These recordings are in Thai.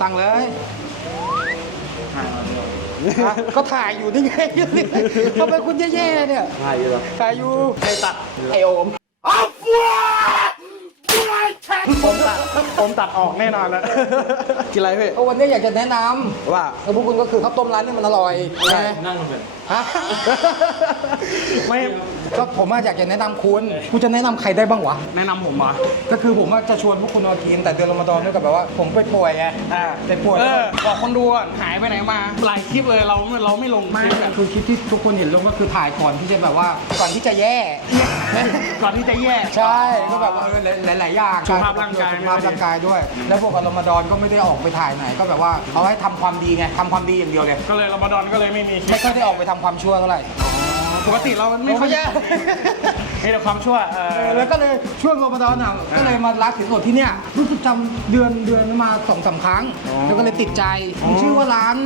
สั่งเลยถ่ายมาเดียวอะก็ถ่ายอยู่นี่ไงทำไมคุณแย่ๆเนี่ยถ่ายอยู่เหรอถ่ายอยู่ใครตัดไอโอมผมตัดผมตัดออกแน่นอนแล้ว กินอะไรพี่ ก็วันนี้อยากจะแนะนำว่าเออพวกคุณก็คือข้าวต้มร้านนี้มันอร่อยนะนั่งลงไปฮะ ไม่ ก็ผมอะอยากจะแนะนำคุณคุณจะแนะนำใครได้บ้างวะ แนะนำผมเหรอ ก็คือผมว่าจะชวนพวกคุณมากิน แต่เดือนรอมฎอนด้วยกับแบบว่า ผมไปป่วยไงอ่าไปป่วยเออบอกคนดูก่อนหายไปไหนมา หลายคลิปเลยเราเราไม่ลงไม่คลิปอะคือคลิปที่ทุกคนเห็นลงก็คือถ่ายก่อนที่จะแบบว่าก่อนที่จะแย่ ก่อนที่จะแย่ ใช่ ก็แบบว่าเออหลายหลายๆอย่างสุขภาพร่างกาย สุขภาพร่างกายด้วย แล้วพวกกับรอมฎอนก็ไม่ได้ออกไปถ่ายไหน ก็แบบว่าเอาให้ทำความดีไงทำความดีอย่างเดียวเลย ก็เลยรอมฎอนก็เลยไม่มีคลิไม่ปค่อยได้ออกไปทำความชั่วเท่าไหร่ ปกติเราไม่ค่อยโอ้ไม่แย่มีแต่ความชั่วเอเอออแล้วก็เลยช่วงรอมฎอนอะก็เลยมารักสินอดที่เนี่ยรู้สึกจำเดือนเดือนมาสองสามครั้ง แล้วก็เลยติดใจมันชื่อว่าร้าน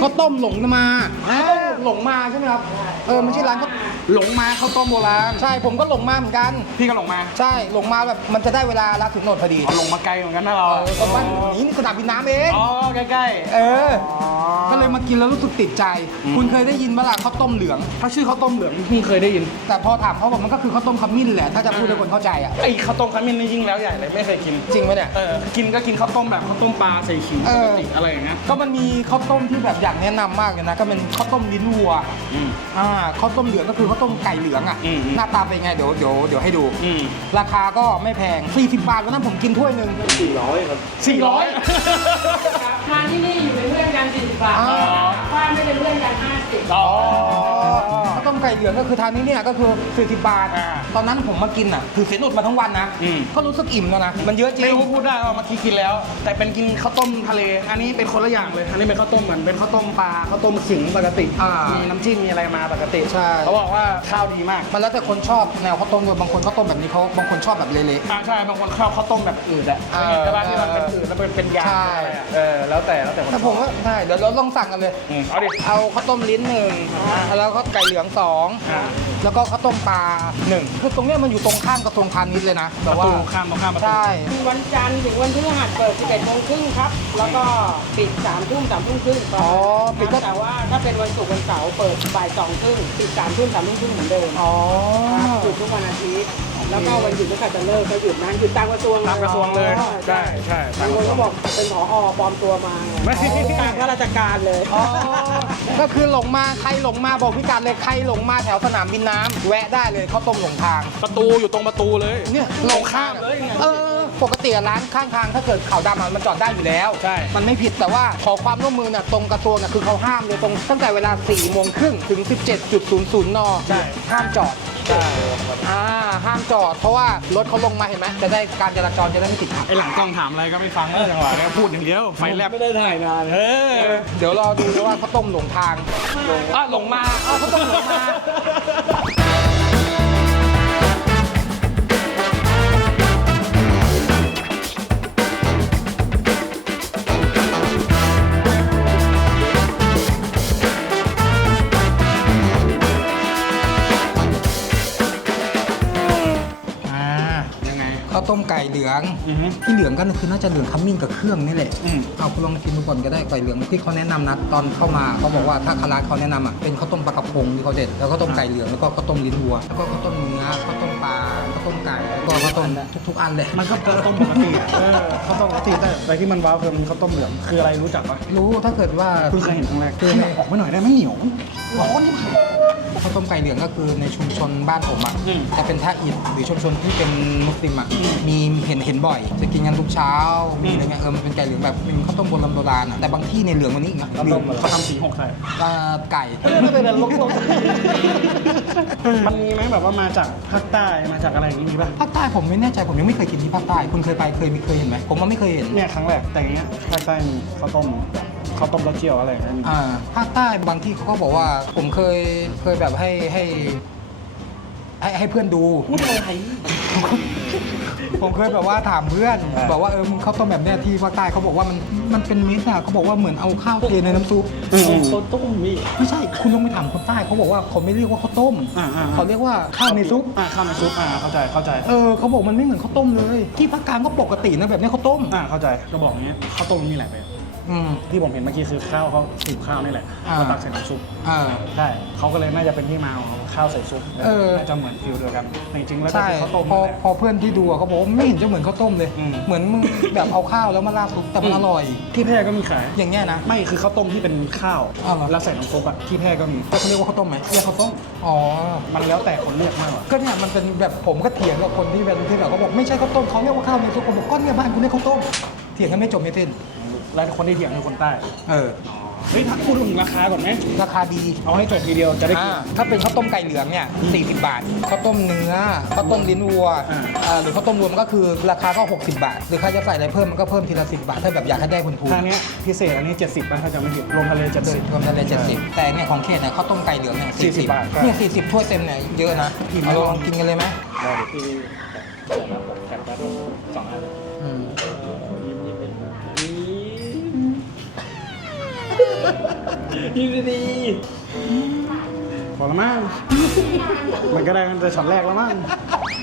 ข้าวต้มหลงมาข้าวต้มหลงมาใช่ไหมครับเออมันชื่อร้านข้าว หลงมาข้าวต้มโบราณใช่ผมก็หลงมาเหมือนกัน พี่ก็หลงมาใช่หลงมาแบบมันจะได้เวลารักสินอดพอดีเอาหลงมาไกลเหมือนกันนะเราเออตรงบ้านนี้นี่สนามบินน้ำเองอ๋อใกล้ๆเอออ๋อก็เลยมากินแล้วรู้สึกติดใจอืมคุณเคยได้ยินเวลาข้าวต้มเหลือง ถ้าชื่อข้าวต้มเหลืองเพิ่งเคยได้ยิน แต่พอถามเขาบอกมันก็คือข้าวต้มขมิ้นแหละถ้าจะพูดให้คนเข้าใจอะไอ้ข้าวต้มขมิ้นนี่ยิ่งแล้วใหญ่เลยไม่เคยกินจริงไหมเนี่ยเออกินก็กินข้าวต้มแบบข้าวต้มปลาใส่ขิงเอปอกติอะไรอย่างเงี้ยก็มันมีข้าวต้มที่แบบอยากแนะนำมากเลยนะก็เป็นข้าวต้มลิ้นวัวอืมอ่าข้าวต้มเหลืองก็คือข้าวต้มไก่เหลืองอะอืม หน้าตาเป็นไงเดี๋ยวเดี๋ยวเดี๋ยวให้ดู อืมราคาก็ไม่แพง 40 บาทวันนั้นผมกินถ้วยหนึ่งสี่ร้อยทานที่นี่อยู่เป็นเพื่อนกัน40บาทอ๋อถ้าไม่เป็นเพื่อนกัน50อ๋อ ข้าวต้มไก่เหลืองก็คือทานนี้เนี่ยก็คือ 40 บาท อ่า ตอนนั้นผมมากินอะถือเสียนุดมาทั้งวันนะอืม ก็รู้สึกอิ่มแล้วนะมันเยอะจริไม่งรู้พูดได้ว่าเมื่อกี้กินแล้ว แต่เป็นกินข้าวต้มทะเล อันนี้เป็นคนละอย่างเลยอันนี้เป็นข้าวต้มเหมือนเป็นข้าวต้มปลาข้าวต้มขิงปกติอ่ามีมีน้ำจิ้มมีอะไรมาปกติใช่ เขาบอกว่าข้าวดีมากมันแล้วแต่คนชอบแนวข้าวต้มด้วยบางคนข้าวต้มแบบนี้เขาบางคนชอบแบบเละ อ่าใช่บางคนข้าวข้าวต้มแบบอื่นอะเออใช่ป่ะที่มันเป็นอื่นแล้วเป็นเป็นยางใช่ อะไรอะเออแล้วแต่แล้วแต่คนๆแต่ผมว่าใช่เดี๋ยวเราลองสั่งกันเลย อืมเอาดิ เอาข้าวต้มลิ้นหนึ่งแล้วก็ไก่เหลืองสองอ่า แล้วก็ข้าวต้มปลาหนึ่งคือตรงเนี้ยมันอยู่ตรงข้ามกระทรวงพาณิชย์เลยนะปแต่ระว่าตูข้ามตรงข้ามประตูใช่วันจันทร์ถึงวันพฤหัสเปิด 11โมงครึ่งครับ แล้วก็ปิด3ทุ่ม3ทุ่มครึ่งอ๋อปิดก็ แต่ว่าถ้าเป็นวันศุกร์วันเสาร์เปิดบ่าย2ครึ่งปิด3ทุ่ม3ทุ่มครึ่งเหมือนเดิม อ๋อครับหยุ ดทุกวันอาทิตย์ แล้วก็วันหยุดนักขัตฤกษ์ก็หยุดนะหยุดตามกระทรวงตามกระทรวงเลยอ๋อใช่ใช่บางคนก็บอกเป็นผอปลอมตัวมาไงไม่ ตามข้าราชการเลยอ๋อก็คือหลงมาใครหลงมาบอกพี่กัดเลยใครหลงมาแถวสนามบินน้ำแวะได้เลยข้าวต้มหลงทาง ประตูอยู่ตรงประตูเลย เนี่ยลงข้ามเลยไงเออปกติร้านข้างทางถ้าเกิดขาวดำอะมันจอดได้อยู่แล้ว ใช่ มันไม่ผิดแต่ว่าขอความร่วมมือน่ะตรงกระทรวงน่ะคือเขาห้ามเลยตรงตั้งแต่เวลา4โมงครึ่งถึง 17.00 น ใช่ ห้ามจอด ใช่อ่าห้ามจอดเพราะว่ารถเขาลงมาเห็นไหมจะได้การจราจรจะได้ไม่ติดขัดไอหลังกล้องถามอะไรก็ไม่ฟังแล้วจังหวะเนี้ยพูดอย่างเดียวไฟแลบไม่ได้ถ่ายนานเออเดี๋ยวรอดูเลยว่าข้าวต้มหลงทางอะหลงมาอ้าวข้าวต้มหลงมา ต้มไก่เหลืองอือฮึที่เหลืองก็คือน่าจะเหลืองขมิ้นกับเครื่องนี่แหละอืม เอาคุณลองกินดูก่อนก็ได้ไก่เหลืองที่เขาแนะนำนะตอนเข้ามาเขาบอกว่าถ้าคาราเขาแนะนำอะเป็นข้าวต้มปลากระพงที่เขาเด็ดแล้วก็ต้มไก่เหลืองแล้วก็ข้าวต้มลิ้นวัวแล้วก็ข้าวต้มเนื้อข้าวต้มปลาข้าวต้มไก่แล้วก็ข้าวต้มทุกๆ อันเลยมันก็ข้าวต้มปกติอะเออข้าวต้มปกติแต่แต่ที่มันว้าวคือมันข้าวต้มเหลืองคืออะไรรู้จักปะรู้ถ้าเกิดว่า เพิ่งเคยเห็นครั้งแรกคือที่ในออกไปหน่อยได้ไหมเหนียวร้อนนี่ ข้าวต้มไก่เหลืองก็คือในชุมชนบ้านผมอะอืมแต่เป็นท่าอิฐหรือชุมชนที่เป็นมุสลิมอะอืมมีเห็นเห็นบ่อย จะกินกันทุกเช้ามีอืมอะไรเงี้ยเออมันเป็นไก่เหลืองแบบเป็นข้าวต้มโบราณโบราณอะแต่บางที่ในยเหลืองกวันนี้อีกนะข้าวเหลืต้อมงเขาทำสีหกใส่อ่าไก่ ไม่เป็นไรลกลกมันมีไหมแบบว่ามาจากภาคใต้มาจากอะไรอย่างนี้มีป่ะภาคใต้ผมไม่แน่ใจผมยังไม่เคยกินที่ภาคใต้คุณเคยไปเคยมีเคยเห็นไหมผมว่าไม่เคยเห็น เนี่ยครั้งแรกแต่อย่างเงี้ยภาคใต้มีข้าวต้ม ข้าวต้มรสเจียวอะไรอย่างเงี้ยมีอ่าภาคใต้บางที่เขาก็บอกว่า ผมเคยเคยแบบให้ให้ให้ให้เพื่อนดู พูดอะไรผมเคยแบบว่าถามเพื่อนอ่าบอกว่าเออมึงข้าวต้มแบบเนี้ยที่ภาคใต้เขาบอกว่ามันมันเป็นมิตรอะเขาบอกว่าเหมือนเอาข้าวเทในน้ำซุปข้าวต้มนี่ไม่ใช่คุณลองไปถามคนใต้เขาบอกว่าเขาไม่เรียกว่าข้าวต้มอ่าอ่า เขาเรียกว่าข้าวในซุป อ่าข้าวในซุปอ่าเข้าใจเข้าใจเออเขาบอกมันไม่เหมือนข้าวต้มเลย ที่ภาคกลางก็ปกตินะแบบเนี้ยข้าวต้ม อ่าเข้าใจก็บอกอย่างเงี้ยข้าวต้มมันมีหลายแบบ อืม ที่ผมเห็นเมื่อกี้คือข้าวเขาสูบข้าวนี่แหละอ่าแล้วตักใส่น้ำซุปเออ ใช่เขาก็เลยน่าจะเป็นที่มาของข้าวใส่ซุปเออ น่าจะเหมือนฟิลเดียวกันแต่จริงๆแล้วก็ใช่คือข้าวต้มพอนั่นแหละ พอเพื่อนที่ดูอะเขาบอกว่าไม่เห็นจะเหมือนข้าวต้มเลย อืม เหมือนมึงแบบเอาข้าวแล้วมาราดซุปแต่มันอร่อย ที่แพร่ก็มีขาย อย่างเงี้ยนะ ไม่คือข้าวต้มที่เป็นข้าวอ้าวเหรอ แล้วใส่น้ำซุปอะที่แพร่ก็มีก็เขาเรียกว่าข้าวต้มไหมเรียกข้าวต้มอ๋อ มันแล้วแต่คนเรียกมากกว่าก็เนี่ยมันเป็นแบบผมก็เถียงกับคนที่เป็นที่แบบเขาบอกไม่ใช่ข้าวต้มเขาเรียกว่าข้าวในซุปผมบอกก็เนี่ยบ้านคุณเรียกข้าวต้มเถียงกันไม่จบไม่สิ้น แล้วคนที่เถียงคือคนใต้ เออ เฮ้ยถ้าพูดถึงราคาก่อนไหม ราคาดี เอาให้จบทีเดียวจะได้กิน อ่าถ้าเป็นข้าวต้มไก่เหลืองเนี่ย40 บาท ข้าวต้มเนื้อ ข้าวต้มลิ้นวัวอ่า อ่าหรือข้าวต้มรวมก็คือราคาก็ 60 บาท หรือใครจะใส่อะไรเพิ่มมันก็เพิ่มทีละ 10 บาท ถ้าแบบอยากให้ได้คุณภูทางเนี้ยพิเศษอันนี้ 70นะถ้าจะไม่ผิดรวมทะเลจะสิบ รวมกันเลย70 แต่เนี่ยของเขตเนี่ยข้าวต้มไก่เหลืองเนี่ย40 40บาทเนี่ย40ถ้วยเต็มเนี่ยเยอะนะอิ่มเอาลองกินกันเลยไหมได้เดี๋ ยิ้มดีพอแล้วมั้งมันก็ได้มันจะช็อตแรกแล้วมั้ง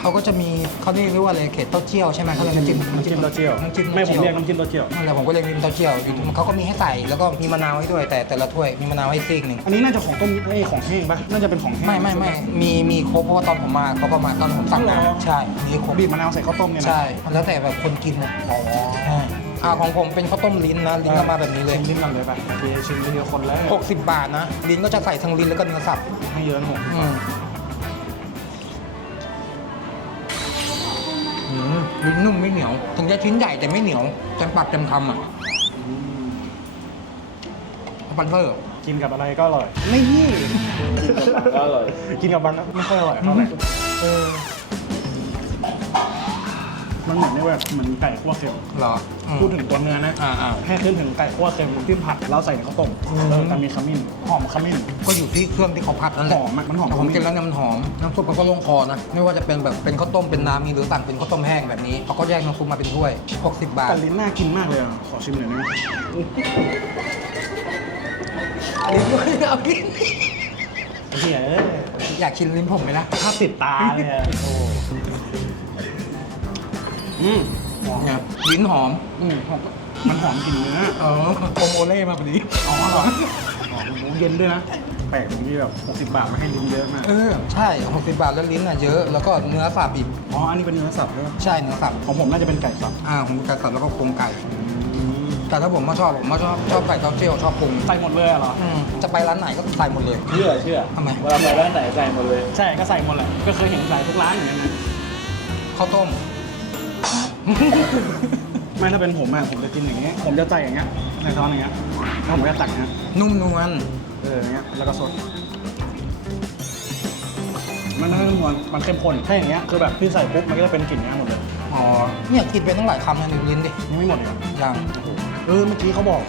เขาก็จะมีเขาเรียกว่าอะไรเขตเต้าเจี้ยวใช่ไหมเขาเรียกน้ำจิ้มน้ำจิ้มเต้าเจี้ยวน้ำจิ้มไม่ผมต้าเรียกน้ำจิ้มเต้าเจี้ยวนั่นแหละผมก็เรียกน้ำจิ้มเต้าเจี้ยวอยู่ที่เขาก็มีให้ใส่แล้วก็มีมะนาวให้ด้วยแต่แต่ละถ้วยมีมะนาวให้ซีกหนึ่งอันนี้น่าจะของต้มไอ้ยของแห้งปะน่าจะเป็นของแห้งไม่ไม่ไม่มีมีครบเพราะว่าตอนผมมาเขาก็มาตอนผมสั่งมาอ๋อเหรอใช่มีครบบีบมะนาวใส่ข้าวต้มเนี่ยนะใช่แล้วแต่แบบคนกินอะอ๋ อใช่อ่าของผมเป็นข้าวต้มลิ้นนะลิ้นก็มาแบบนี้เลย ชิมลิ้นก่อนเลยปะโอเคชิมทีเดียวคนแรก60 บาทนะ ลิ้นก็จะใส่ทั้งลิ้นแล้วก็เนื้อสับให้เยอะนะผมอืมอืมลิ้นนุ่มไม่เหนียว ถึงจะชิ้นใหญ่แต่ไม่เหนียวเต็มปากเต็มคำอะสปอนเซอร์กินกับอะไรก็อร่อย ไม่พี่ ก็อร่อย กินกับบังก็ไม่ค่อยอร่อยเท่าไหร่ เออ มันเหมือนนี่แบบเหมือนไก่คั่วเค็มเหรออืมพูดถึงตัวเนื้อนะอ่าอ่าแค่ขึ้นถึงไก่คั่วเค็มที่ผัดแล้วใส่ในข้าวต้มอืม แล้วจะมีขมิ้นหอมขมิ้น ก็อยู่ที่เครื่องที่เขาผัดนั่นแหละหอมอะมันหอม แต่ผมกินแล้วเนี่ยมันหอม น้ำซุปมันก็ลงคอนะ ไม่ว่าจะเป็นแบบเป็นข้าวต้มเป็นน้ำมีหรือสั่งเป็นข้าวต้มแห้งแบบนี้เขาก็แยกน้ำซุปมาเป็นถ้วย 60 บาท แต่ลิ้นน่ากินมากเลยอะขอชิมหน่อยได้ไหมลิ้นด้วยเอากิน เฮียเอ้ยอยากชิมลิ้นผมไหมนะ ถ้าติดตาเลยอะโอ้ อืมหอมเนี่ยลิ้นหอม อืมหอมมันหอมกลิ่นเนื้อเออโปรโมเล่มาพอดีอ๋อเหรอหอมหมูเย็นด้วยนะ แปลกตรงที่แบบ60 บาทมาให้ลิ้นเยอะมาก เออ ใช่ 60 บาทแล้วลิ้นอะเยอะ แล้วก็เนื้อสับอีกอ๋อ อันนี้เป็นเนื้อสับใช่ไหมใช่ เนื้อสับ ของผมน่าจะเป็นไก่สับ อ่าผมไก่สับแล้วก็โครงไก่ แต่ถ้าผมมาชอบผมมาชอบชอบไก่เต้าเจี้ยวชอบปรุงใส่หมดเลยอะเหรอ อืม จะไปร้านไหนก็ใส่หมดเลย เชื่อเชื่อทำไม เวลาไปร้านไหนใส่หมดเลย ใช่ ก็ใส่หมดแหละ ก็เคยเห็นใส่ทุกร้านอย่างนั้นนะข้าวต้ม ไม่ถ้าเป็นผมอะผมจะกินอย่างเงี้ยผมจะใส่อย่างเงี้ยในช้อนอย่างเงี้ยแล้วผมจะตักอย่างเงี้ยนุ่มนวลเอออย่างเงี้ยแล้วก็สดมันไม่นวลมันเข้มข้นถ้าอย่างเงี้ยคือแบบพี่ใส่ปุ๊บมันก็จะเป็นกลิ่นเงี้ยหมดเลยอ๋อเนี่ยกินไปตั้งหลายคำนะหนึ่งลิ้นดิยังไม่หมดเลยเหรอยังเออเมื่อกี้เขาบอก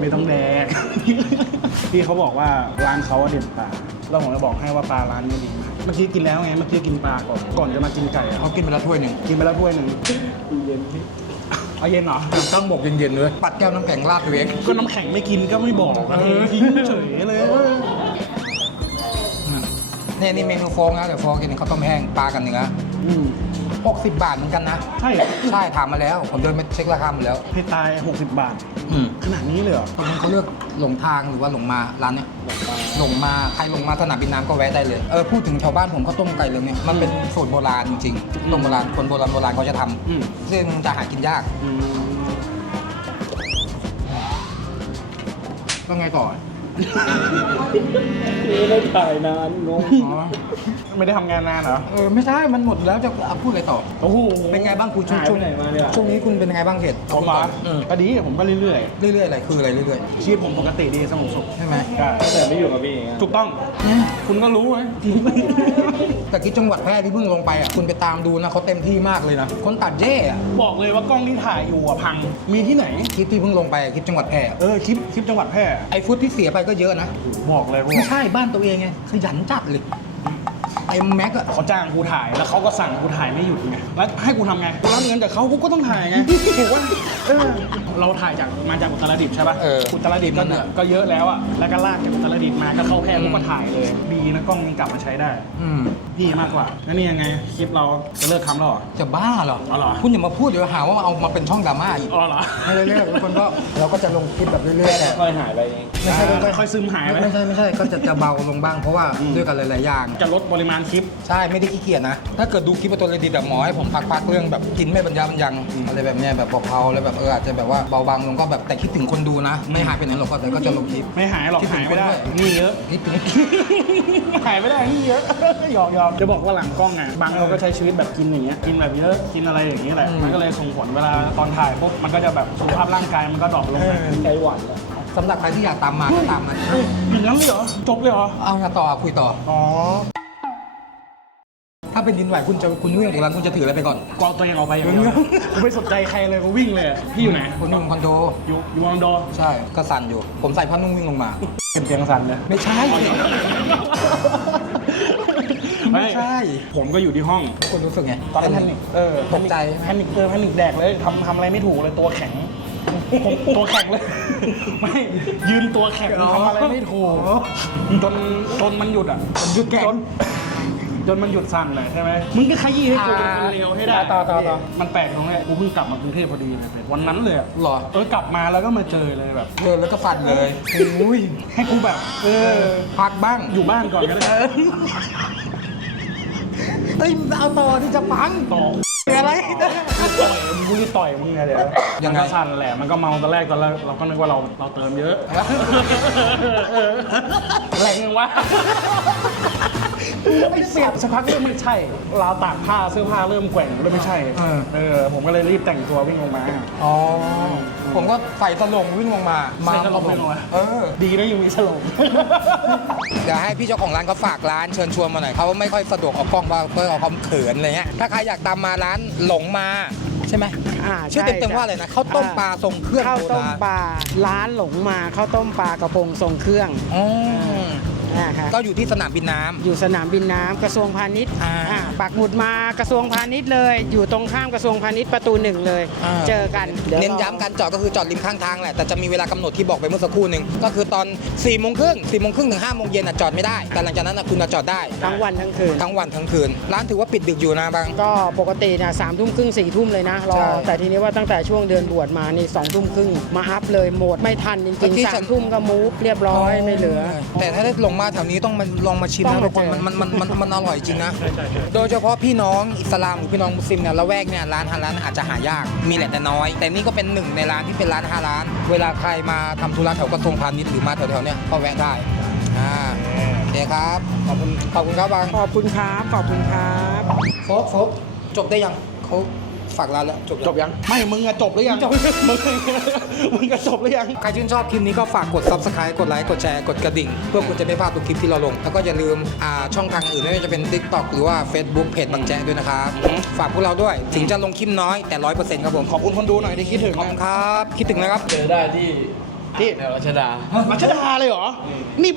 ไม่ต้องแดก พี่เขาบอกว่าร้านเขาอะเด็ดปลาแล้วผมจะบอกให้ว่าปลาร้านนี้ดีมากเมื่อกี้กินแล้วไงเมื่อกี้กินปลาก่อนก่อนจะมากินไก่อะเขากินไปแล้วถ้วยหนึ่งกินไปแล้วถ้วยหนึ่งเย็นพี่เอาเย็นเหรอต้องบอกเย็นๆเลยปัดแก้วน้ำแข็งราดตัวเองก็น้ำแข็งไม่กินก็ไม่บอกอะเออทิ้งเฉยเลยเนี่ยนี่เมนูโฟงนะเดี๋ยวโฟงกินข้าวต้มแห้งปลากับเนื้ออืม60 บาทเหมือนกันนะ ใช่เหรอใช่ถามมาแล้ว ผมเดินไปเช็คราคาหมดแล้วให้ตาย 60 บาท อืมขนาดนี้เลยเหรอตรงนั้นเขาเลือก หลงทางหรือว่าหลงมาร้านเนี้ยหลงมาใครหลงมาสนามบินน้ำก็แวะได้เลยเออพูดถึงชาวบ้านผมข้าวต้มไก่เหลืองเนี่ยมันเป็นสูตรโบราณจริงๆต้มโบราณคนโบราณโบราณเขาจะทอืมำซึ่งจะหากินยากอืมก็ไงต่อ ไม่ได้ถ่ายนานงงอ๋อไม่ได้ทำงานนานเหรอ เออไม่ใช่มันหมดแล้วจะเอาพูดอะไรต่อ โอ้โหเป็นไงบ้างคุณช่วงหายช่ไปวงไหนมาเนี่ยช่วงนี้คุณเป็นไงบ้างเขตผมมาเออก็ดีผมก็เรื่อยเรื่อยๆอะไรคืออะไรเรื่อยๆชีวิตผมปกติดีสงบสุขๆใช่ไหมใช่แต่ไม่อยู่กับพี่ไงถูกต้องอืมคุณก็รู้ไหมแต่ที่จังหวัดแพร่ที่เพิ่งลงไปอะคุณไปตามดูนะเขาเต็มที่มากเลยนะคนตัดเย่อะบอกเลยว่ากล้องที่ถ่ายอยู่อะพัง มีที่ไหน คลิปที่เพิ่งลงไปอะคลิปจังหวัดแพร่อะเออคลิปคลิปจังหวัดแพร่ไอฟุตที่เสียไปก็เยอะนะ บอกเลยว่าไม่ใช่บ้านตัวเองไงขยันจัดเลยเต็มแม็กอะเขาจ้างกูถ่ายแล้วเขาก็สั่งกูถ่ายไม่หยุดไงแล้วให้กูทำไงกูรับเงินจากเขากูก็ต้องถ่ายไงถูกว่าเออเราถ่ายจากมาจากอุตรดิตถ์ใช่ปะเอออุตรดิตถ์ก็นั่นน่ะก็เยอะแล้วอะแล้วก็ลากจากอุตรดิตถ์มาก็เข้าแพร่อืมกูก็ถ่ายเลย ดีนะกล้องยังกลับมาใช้ได้อืมพี่มากกว่าแล้วนี่ยังไงคลิปเราจะเลิกทำแล้วเหรอ จะบ้าเหรออ๋อเหรอ คุณอย่ามาพูดเดี๋ยวหาว่าเอามาเป็นช่องดราม่าอีกอ๋อเหรอไม่เรื่อยๆทุกคนก็เราก็จะลงคลิปแบบเรื่อยๆแต่ค่อยหายไปเอง ไม่ใช่ไม่ใช่ ค่อยๆซึมหายไปไม่ใช่ไม่ใช่ก็จะจะเบาลงบ้างเพราะว่าด้วยกันหลายๆอย่าง จะลดปริมาณคลิป ใช่ไม่ได้ขี้เกียจนะ ถ้าเกิดดูคลิปตัวเลยดีแบบหมอให้ผมพักๆเรื่องแบบกินไม่บรรยาบรรยังอะไรแบบเนี้ยแบบเบาๆแล้วแบบเอออาจจะแบบว่าเบาบางลงก็แบบแต่คิดถึงคนดูนะ ไม่หายไปไหนหรอกก็แต่ก็จะลงคลิป ไม่หายหรอกคิดถึหางยไม่ได้คนด้วย นี่เยอะ คิดถึง หายไม่ได้นี่เยอะ หยอกหยอกจะบอกว่าหลังกล้องอะบางเราก็ใช้ชีวิตแบบกินอย่างเงี้ยกินแบบเยอะกินอะไรอย่างเงี้ยแหละอืม มันก็เลยส่งผลเวลาตอนถ่ายปุ๊บมันก็จะแบบสุขภาพร่างกายมันก็ดรอปลงไปไต้หวันอะสำหรับใครที่อยากตามมาก็ตามมาอย่างนั้นเลยเหรอจบเลยเหรอเอาอย่าต่อคุยต่อ อ๋อถ้าเป็นดินไหวคุณจะคุณวิ่งออกจากร้านคุณจะถืออะไรไปก่อน กเอาตัวเองออกไปอย่างเดียว กูไม่สนใจใครเลยกูวิ่งเลยอะพี่อยู่ไหนคุณนุ่งคอนโด อยู่อยู่วังโดใช่ก็สั่นอยู่ ผมใส่ผ้านุ่งวิ่งลงมา เป็นเพียงสันเลย ไม่ใช่ ไม่ใช่ ผมก็อยู่ที่ห้อง คุณรู้สึกไงตอนนั้นแพนิคเออตกใจแพนิคเออแพนิคแดกเลยทำทำอะไรไม่ถูกเลยตัวแข็งผมตัวแข็งเลย ไม่ยืนตัวแข็งทำอะไรไม่ถูกจนจนมันหยุดอะหยุดแกะ จน จนมันหยุดสั่นเลยใช่ไหมมึงก็ขยี้ให้กูเป็นคนเร็วให้ได้ต่อต่อต่อมันแปลกตรงนี้กูเพิ่งกลับมากรุงเทพพอดีเลยวันนั้นเลยอะหรอ เออกลับมาแล้วก็มาเจอเลยแบบเดินแล้วก็สั่นเลยอุ้ยให้กูแบบ เออ พักบ้างอยู่บ้านก่อนก็ได้เฮ้ยเอาต่อที่จะปังต่ออะไรต่อยมึงกูจะต่อยมึงไงเดี๋ยวยัมังนไงก็สั่นแหละ มันก็เมาตอนแรกตอนแรกเราก็นึกว่าเราเราเติมเยอะแรงยังวะ ไอ้เสียบสักพักเริ่มไม่ใช่ราวตากผ้าเสื้อผ้าเริ่มแกว่งเริ่มไม่ใช่เออ เออ ผมก็เลยรีบแต่งตัววิ่งลงมา อ๋อ ผมก็ใส่สลงวิ่งลงมามาใส่สลงวิ่งลงมา เออ ดีนะยังมีฉลองเดี๋ยวให้พี่เจ้าของร้านเขาฝากร้านเชิญชวนมาหน่อยเขาไม่ค่อยสะดวกออกกล้องว่าเพื่อเอาความเขินอะไรเงี้ยถ้าใครอยากตามมาร้านหลงมาใช่ไหมอ่าชื่อใช่เต็มๆว่าอะไรนะข้าวต้มปลาทรงเครื่องข้าวโบต้มราณปลาร้านหลงมาข้าวต้มปลากระพงทรงเครื่องอ๋อ อ่าค่ะก็อยู่ที่สนามบินน้ำ อยู่สนามบินน้ำกระทรวงพาณิชย์อ่าอ่าปักหมุดมากระทรวงพาณิชย์เลย อยู่ตรงข้ามกระทรวงพาณิชย์ประตูหนึ่งเลย อ่า เจอกันดี๋วเน้นราย้ำการจอดก็คือจอดริมข้างทางแหละแต่จะมีเวลากำหนดที่บอกไปเมื่อสักครู่หนึ่งก็คือตอน4ี่โมงครึ่งสี่โมงครึ่งถึงห้าโมงเย็นอะจอดไม่ได้แต่หลังจากนั้นอะคุณอะจอดได้ทั้งวันทั้งคืน ทั้งวันทั้งคืน ร้านถือว่าปิดดึกอยู่นะบาง ก็ปกติเนี่ยสามทุ่มครึ่งสี่ทุ่มเลยนะรอ ใช่แต่ทีนี้ว่าตั้งแต่ช่วงเดือนบวชมานี่สองทุ่มครึ่งมาอัพเลยหมดไม่ทันจเมื่ริงอกี้ๆฉัสานมทุ่มก็มูฟเรียบร้อยไม่เหลือ แต่ถ้าได้ลงมาแถวนี้ต้องมาลองมาชิมต้องนะมาทุกคนเจอมันมันมันมันมันอร่อยจริงนะใช่ใช่ใช่โดยเฉพาะพี่น้องอิสลามหรือพี่น้องมุสลิมเนี่ยละแวกเนี่ยร้านฮาลาลอาจจะหายาก มีแหละแต่น้อย แต่นี่ก็เป็นหนึ่งในร้านที่เป็นร้านฮาลาลเวลาใครมาทำธุระแถวกระทรวงพาณิชย์หรือมาแถวๆเนี่ยก็แวะได้อ่าโอเคครับขอบคุณขอบคุณครับบางขอบคุณครับขอบคุณครับโฟกโฟกจบได้ยังเขา ฝากร้านแล้วจบจบยัง ไม่ มึงอะจบหรือยังจบมึงมึงก็จบหรือยัง ใครชื่นชอบคลิปนี้ก็ฝากกด subscribe กดไลค์กดแชร์กดกระดิ่ง เพื่อคุณจะไม่พลาดทุกคลิปที่เราลง แล้วก็อย่าลืมอ่าช่องทางอื่นไม่ว่าจะเป็น TikTok หรือว่า Facebook เพจบางแจ๊ะด้วยนะครับอือฮึฝากพวกเราด้วยถึงจะลงคลิปน้อยแต่ร้อยเปอร์เซ็นต์ครับผมขอบคุณคนดูหน่อยที่คิดถึงขอบนะคุณครับคิดถึงนะครับ เจอได้ที่ที่แถวรัชดารัชดาเลยเหรอ นี่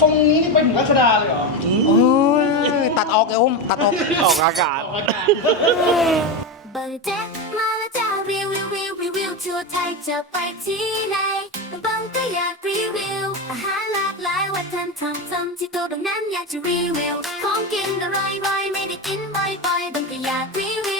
ตรงนี้นี่ไปถึงรัชดาเลยเหรอ โอ้ยตัดออกเลยอุ้มตัดออก ออกอากาศ บางแจ๊กมาแล้วจ้ารีวิวรีวิวรีวิวทั่วไทยจะไปที่ไหนบางก็อยากรีวิว อาหารหลากหลายวัฒนธรรมทำที่ตัวดังนั้นอยากจะรีวิว ของกินอร่อยๆไม่ได้กินบ่อยๆบางก็อยากรีวิว